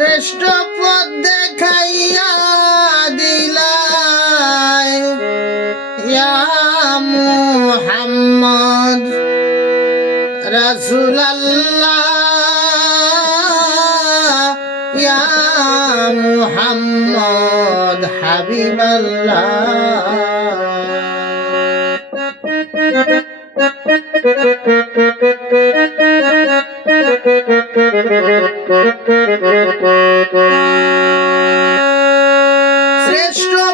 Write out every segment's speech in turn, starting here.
শ্রেষ্ঠ পথ দেখাইয়া দিলাই। মোহাম্মদ রসুল্লাহ মোহাম্মদ হাবিবাল্লাহ।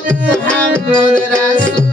محمد رسول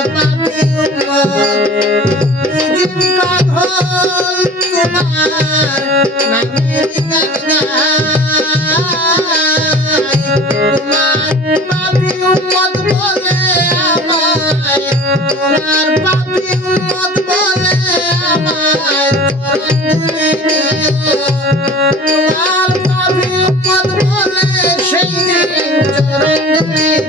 আরে পাপি মুজিব তোমার নামের তোমার পাপি উম্মত বলে আমায় তোমার পাপি উম্মত বলে আমায় তোমার পাপি উম্মত বলে সেই চরণ